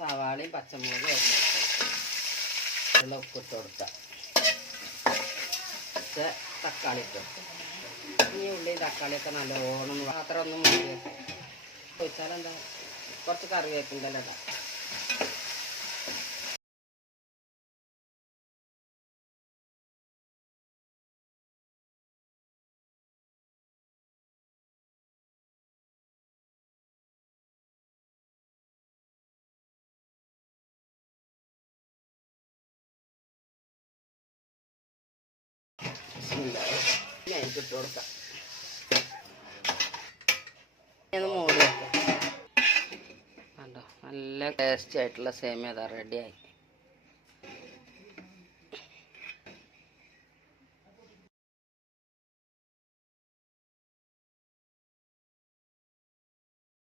സവാളയും പച്ചമുളകും വെള്ളം ഉപ്പിട്ട് കൊടുക്കാം. തക്കാളി ഇട്ട് ഈ ഉള്ളിയും തക്കാളിയൊക്കെ നല്ലോണം പാത്രം ഒന്നും മൂടി ചോദിച്ചാലെന്താ കുറച്ച് കറിവേപ്പിൻ്റെ ഇടാം. ഇട്ട് കൊടുക്കാം. മൂടി വെക്കാം. കണ്ടോ, നല്ല ടേസ്റ്റി ആയിട്ടുള്ള സേമിയ അതാ റെഡിയായി.